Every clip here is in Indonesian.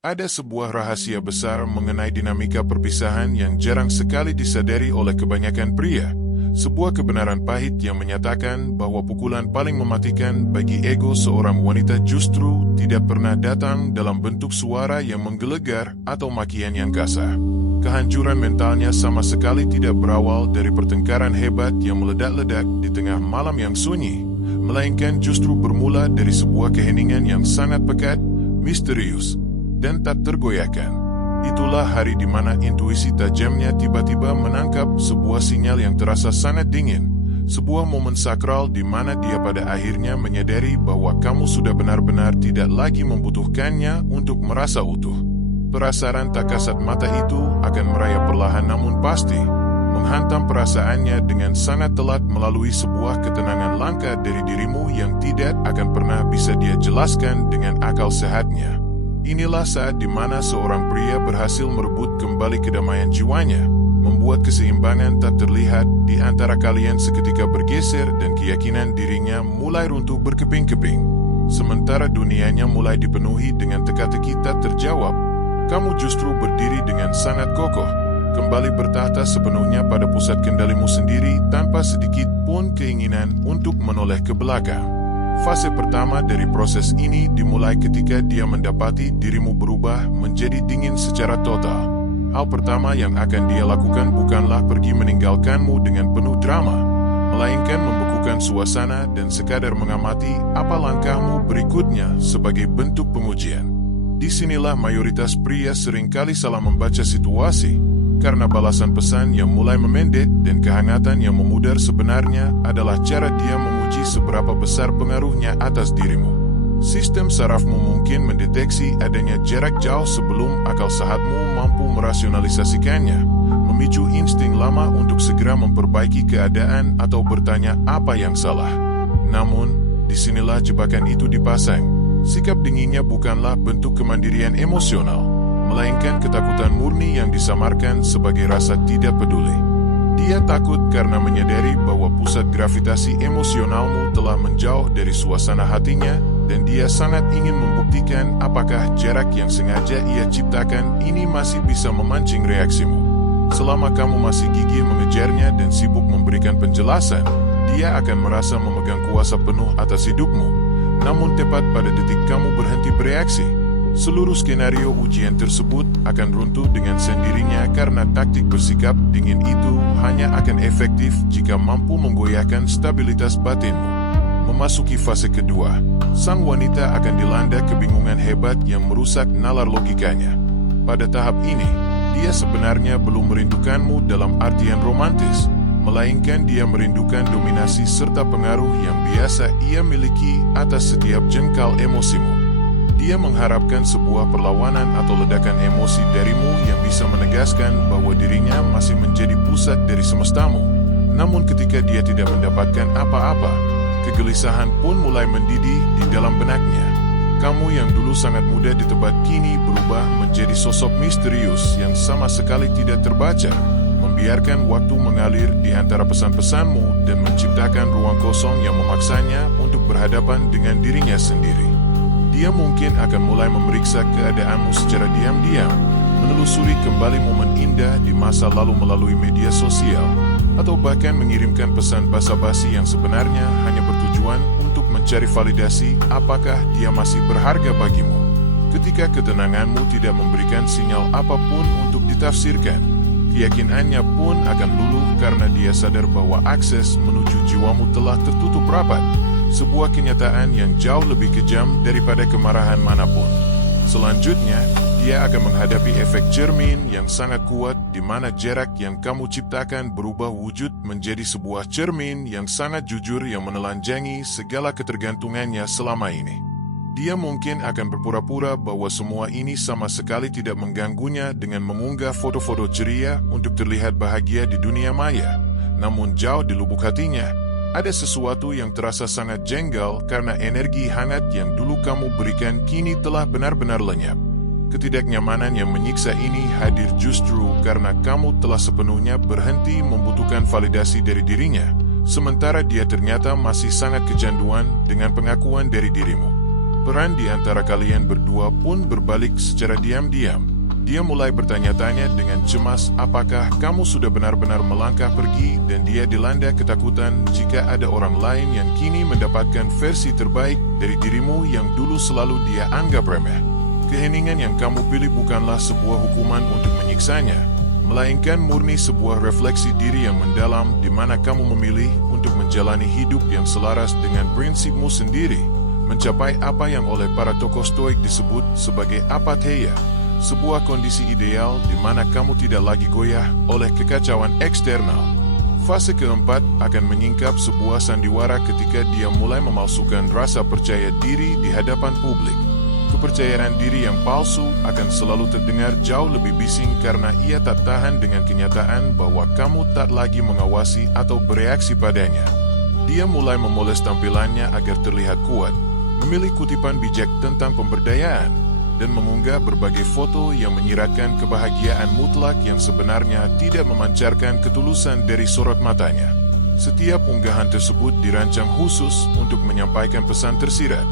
Ada sebuah rahasia besar mengenai dinamika perpisahan yang jarang sekali disadari oleh kebanyakan pria. Sebuah kebenaran pahit yang menyatakan bahwa pukulan paling mematikan bagi ego seorang wanita justru tidak pernah datang dalam bentuk suara yang menggelegar atau makian yang kasar. Kehancuran mentalnya sama sekali tidak berawal dari pertengkaran hebat yang meledak-ledak di tengah malam yang sunyi, melainkan justru bermula dari sebuah keheningan yang sangat pekat, misterius, dan tak tergoyahkan. Itulah hari di mana intuisi tajamnya tiba-tiba menangkap sebuah sinyal yang terasa sangat dingin, sebuah momen sakral di mana dia pada akhirnya menyadari bahwa kamu sudah benar-benar tidak lagi membutuhkannya untuk merasa utuh. Perasaan tak kasat mata itu akan merayap perlahan namun pasti, menghantam perasaannya dengan sangat telat melalui sebuah ketenangan langka dari dirimu yang tidak akan pernah bisa dia jelaskan dengan akal sehatnya. Inilah saat di mana seorang pria berhasil merebut kembali kedamaian jiwanya, membuat keseimbangan tak terlihat di antara kalian seketika bergeser dan keyakinan dirinya mulai runtuh berkeping-keping. Sementara dunianya mulai dipenuhi dengan teka-teki tak terjawab, kamu justru berdiri dengan sangat kokoh, kembali bertahta sepenuhnya pada pusat kendalimu sendiri tanpa sedikit pun keinginan untuk menoleh ke belakang. Fase pertama dari proses ini dimulai ketika dia mendapati dirimu berubah menjadi dingin secara total. Hal pertama yang akan dia lakukan bukanlah pergi meninggalkanmu dengan penuh drama, melainkan membekukan suasana dan sekadar mengamati apa langkahmu berikutnya sebagai bentuk pengujian. Disinilah mayoritas pria seringkali salah membaca situasi, karena balasan pesan yang mulai memendek dan kehangatan yang memudar sebenarnya adalah cara dia menguji seberapa besar pengaruhnya atas dirimu. Sistem sarafmu mungkin mendeteksi adanya jarak jauh sebelum akal sehatmu mampu merasionalisasikannya, memicu insting lama untuk segera memperbaiki keadaan atau bertanya apa yang salah. Namun, disinilah jebakan itu dipasang. Sikap dinginnya bukanlah bentuk kemandirian emosional, melainkan ketakutan murni yang disamarkan sebagai rasa tidak peduli. Dia takut karena menyadari bahwa pusat gravitasi emosionalmu telah menjauh dari suasana hatinya, dan dia sangat ingin membuktikan apakah jarak yang sengaja ia ciptakan ini masih bisa memancing reaksimu. Selama kamu masih gigih mengejarnya dan sibuk memberikan penjelasan, dia akan merasa memegang kuasa penuh atas hidupmu. Namun tepat pada detik kamu berhenti bereaksi, seluruh skenario ujian tersebut akan runtuh dengan sendirinya karena taktik bersikap dingin itu hanya akan efektif jika mampu menggoyahkan stabilitas batinmu. Memasuki fase kedua, sang wanita akan dilanda kebingungan hebat yang merusak nalar logikanya. Pada tahap ini, dia sebenarnya belum merindukanmu dalam artian romantis, melainkan dia merindukan dominasi serta pengaruh yang biasa ia miliki atas setiap jengkal emosimu. Dia mengharapkan sebuah perlawanan atau ledakan emosi darimu yang bisa menegaskan bahwa dirinya masih menjadi pusat dari semestamu. Namun ketika dia tidak mendapatkan apa-apa, kegelisahan pun mulai mendidih di dalam benaknya. Kamu yang dulu sangat mudah ditebak kini berubah menjadi sosok misterius yang sama sekali tidak terbaca, membiarkan waktu mengalir di antara pesan-pesanmu dan menciptakan ruang kosong yang memaksanya untuk berhadapan dengan dirinya sendiri. Dia mungkin akan mulai memeriksa keadaanmu secara diam-diam, menelusuri kembali momen indah di masa lalu melalui media sosial, atau bahkan mengirimkan pesan basa-basi yang sebenarnya hanya bertujuan untuk mencari validasi apakah dia masih berharga bagimu. Ketika ketenanganmu tidak memberikan sinyal apapun untuk ditafsirkan, keyakinannya pun akan luluh karena dia sadar bahwa akses menuju jiwamu telah tertutup rapat, sebuah kenyataan yang jauh lebih kejam daripada kemarahan manapun. Selanjutnya, dia akan menghadapi efek cermin yang sangat kuat di mana jarak yang kamu ciptakan berubah wujud menjadi sebuah cermin yang sangat jujur yang menelanjangi segala ketergantungannya selama ini. Dia mungkin akan berpura-pura bahwa semua ini sama sekali tidak mengganggunya dengan mengunggah foto-foto ceria untuk terlihat bahagia di dunia maya. Namun jauh di lubuk hatinya, ada sesuatu yang terasa sangat jenggal karena energi hangat yang dulu kamu berikan kini telah benar-benar lenyap. Ketidaknyamanan yang menyiksa ini hadir justru karena kamu telah sepenuhnya berhenti membutuhkan validasi dari dirinya, sementara dia ternyata masih sangat kecanduan dengan pengakuan dari dirimu. Peran di antara kalian berdua pun berbalik secara diam-diam. Dia mulai bertanya-tanya dengan cemas apakah kamu sudah benar-benar melangkah pergi, dan dia dilanda ketakutan jika ada orang lain yang kini mendapatkan versi terbaik dari dirimu yang dulu selalu dia anggap remeh. Keheningan yang kamu pilih bukanlah sebuah hukuman untuk menyiksanya, melainkan murni sebuah refleksi diri yang mendalam di mana kamu memilih untuk menjalani hidup yang selaras dengan prinsipmu sendiri, mencapai apa yang oleh para tokoh stoik disebut sebagai apatheia, sebuah kondisi ideal di mana kamu tidak lagi goyah oleh kekacauan eksternal. Fase keempat akan menyingkap sebuah sandiwara ketika dia mulai memalsukan rasa percaya diri di hadapan publik. Kepercayaan diri yang palsu akan selalu terdengar jauh lebih bising karena ia tak tahan dengan kenyataan bahwa kamu tak lagi mengawasi atau bereaksi padanya. Dia mulai memoles tampilannya agar terlihat kuat, memilih kutipan bijak tentang pemberdayaan, dan mengunggah berbagai foto yang menyiratkan kebahagiaan mutlak yang sebenarnya tidak memancarkan ketulusan dari sorot matanya. Setiap unggahan tersebut dirancang khusus untuk menyampaikan pesan tersirat.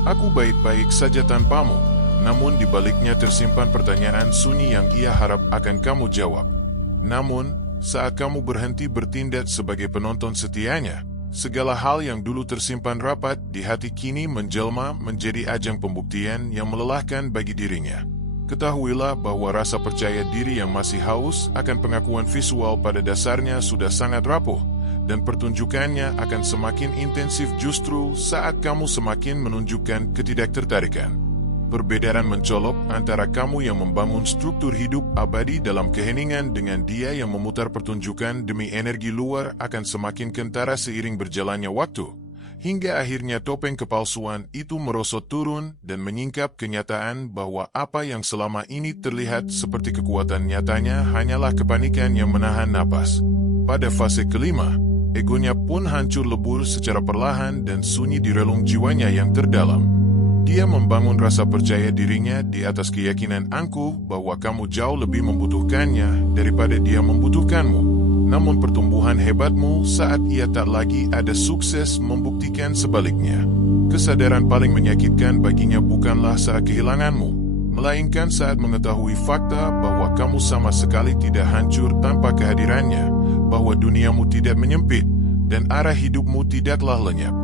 Aku baik-baik saja tanpamu, namun di baliknya tersimpan pertanyaan sunyi yang ia harap akan kamu jawab. Namun, saat kamu berhenti bertindak sebagai penonton setianya, segala hal yang dulu tersimpan rapat di hati kini menjelma menjadi ajang pembuktian yang melelahkan bagi dirinya. Ketahuilah bahwa rasa percaya diri yang masih haus akan pengakuan visual pada dasarnya sudah sangat rapuh, dan pertunjukannya akan semakin intensif justru saat kamu semakin menunjukkan ketidaktertarikan. Perbedaan mencolok antara kamu yang membangun struktur hidup abadi dalam keheningan dengan dia yang memutar pertunjukan demi energi luar akan semakin kentara seiring berjalannya waktu, hingga akhirnya topeng kepalsuan itu merosot turun dan menyingkap kenyataan bahwa apa yang selama ini terlihat seperti kekuatan nyatanya hanyalah kepanikan yang menahan napas. Pada fase kelima, egonya pun hancur lebur secara perlahan dan sunyi di relung jiwanya yang terdalam. Dia membangun rasa percaya dirinya di atas keyakinan angkuh bahwa kamu jauh lebih membutuhkannya daripada dia membutuhkanmu. Namun pertumbuhan hebatmu saat ia tak lagi ada sukses membuktikan sebaliknya. Kesadaran paling menyakitkan baginya bukanlah saat kehilanganmu, melainkan saat mengetahui fakta bahwa kamu sama sekali tidak hancur tanpa kehadirannya, bahwa duniamu tidak menyempit, dan arah hidupmu tidaklah lenyap.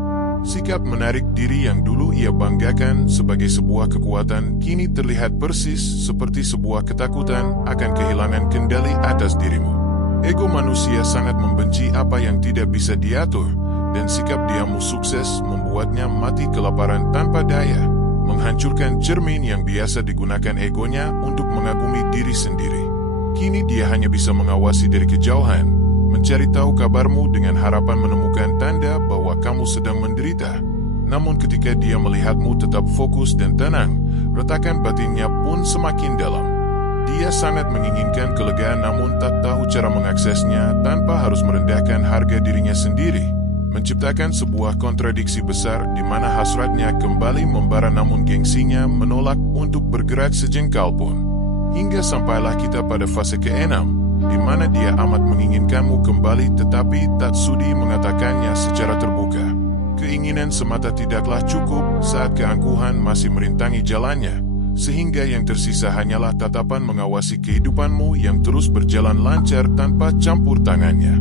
Sikap menarik diri yang dulu ia banggakan sebagai sebuah kekuatan kini terlihat persis seperti sebuah ketakutan akan kehilangan kendali atas dirimu. Ego manusia sangat membenci apa yang tidak bisa diatur, dan sikap diamu sukses membuatnya mati kelaparan tanpa daya, menghancurkan cermin yang biasa digunakan egonya untuk mengagumi diri sendiri. Kini dia hanya bisa mengawasi dari kejauhan, mencari tahu kabarmu dengan harapan menemukan tanda bahwa kamu sedang menderita. Namun ketika dia melihatmu tetap fokus dan tenang, retakan batinnya pun semakin dalam. Dia sangat menginginkan kelegaan namun tak tahu cara mengaksesnya tanpa harus merendahkan harga dirinya sendiri, menciptakan sebuah kontradiksi besar di mana hasratnya kembali membara namun gengsinya menolak untuk bergerak sejengkal pun. Hingga sampailah kita pada fase ke-6, di mana dia amat menginginkanmu kembali tetapi tak sudi mengatakannya secara terbuka. Keinginan semata tidaklah cukup saat keangkuhan masih merintangi jalannya, sehingga yang tersisa hanyalah tatapan mengawasi kehidupanmu yang terus berjalan lancar tanpa campur tangannya.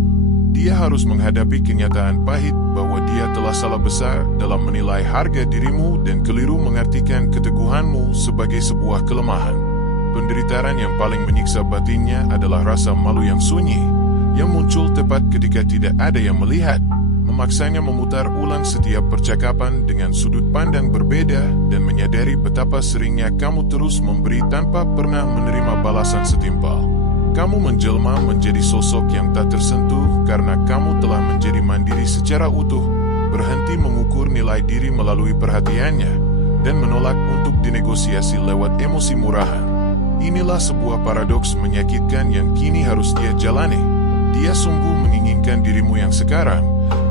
Dia harus menghadapi kenyataan pahit bahwa dia telah salah besar dalam menilai harga dirimu dan keliru mengartikan keteguhanmu sebagai sebuah kelemahan. Penderitaan yang paling menyiksa batinnya adalah rasa malu yang sunyi, yang muncul tepat ketika tidak ada yang melihat, memaksanya memutar ulang setiap percakapan dengan sudut pandang berbeda dan menyadari betapa seringnya kamu terus memberi tanpa pernah menerima balasan setimpal. Kamu menjelma menjadi sosok yang tak tersentuh karena kamu telah menjadi mandiri secara utuh, berhenti mengukur nilai diri melalui perhatiannya, dan menolak untuk dinegosiasi lewat emosi murahan. Inilah sebuah paradoks menyakitkan yang kini harus dia jalani. Dia sungguh menginginkan dirimu yang sekarang,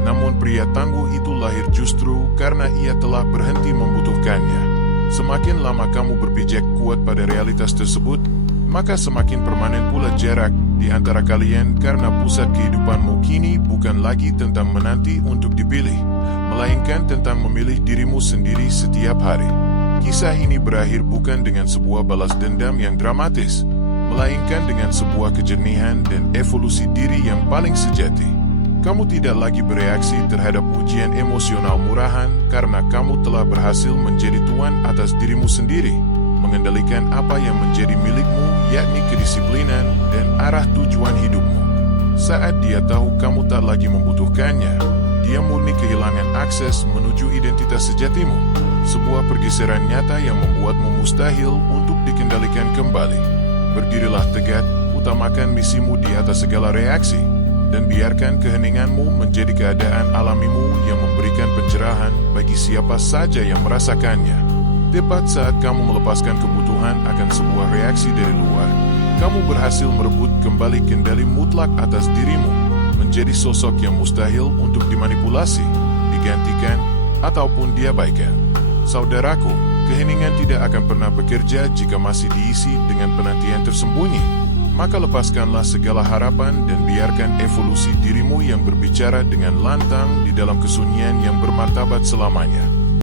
namun pria tangguh itu lahir justru karena ia telah berhenti membutuhkannya. Semakin lama kamu berpijak kuat pada realitas tersebut, maka semakin permanen pula jarak di antara kalian karena pusat kehidupanmu kini bukan lagi tentang menanti untuk dipilih, melainkan tentang memilih dirimu sendiri setiap hari. Kisah ini berakhir bukan dengan sebuah balas dendam yang dramatis, melainkan dengan sebuah kejernihan dan evolusi diri yang paling sejati. Kamu tidak lagi bereaksi terhadap ujian emosional murahan karena kamu telah berhasil menjadi tuan atas dirimu sendiri, mengendalikan apa yang menjadi milikmu, yakni kedisiplinan dan arah tujuan hidupmu. Saat dia tahu kamu tak lagi membutuhkannya, dia murni kehilangan akses menuju identitas sejatimu, sebuah pergeseran nyata yang membuatmu mustahil untuk dikendalikan kembali. Berdirilah tegak, utamakan misimu di atas segala reaksi, dan biarkan keheninganmu menjadi keadaan alamimu yang memberikan pencerahan bagi siapa saja yang merasakannya. Tepat saat kamu melepaskan kebutuhan akan sebuah reaksi dari luar, kamu berhasil merebut kembali kendali mutlak atas dirimu, menjadi sosok yang mustahil untuk dimanipulasi, digantikan, ataupun diabaikan. Saudaraku, keheningan tidak akan pernah bekerja jika masih diisi dengan penantian tersembunyi. Maka lepaskanlah segala harapan dan biarkan evolusi dirimu yang berbicara dengan lantang di dalam kesunyian yang bermartabat selamanya.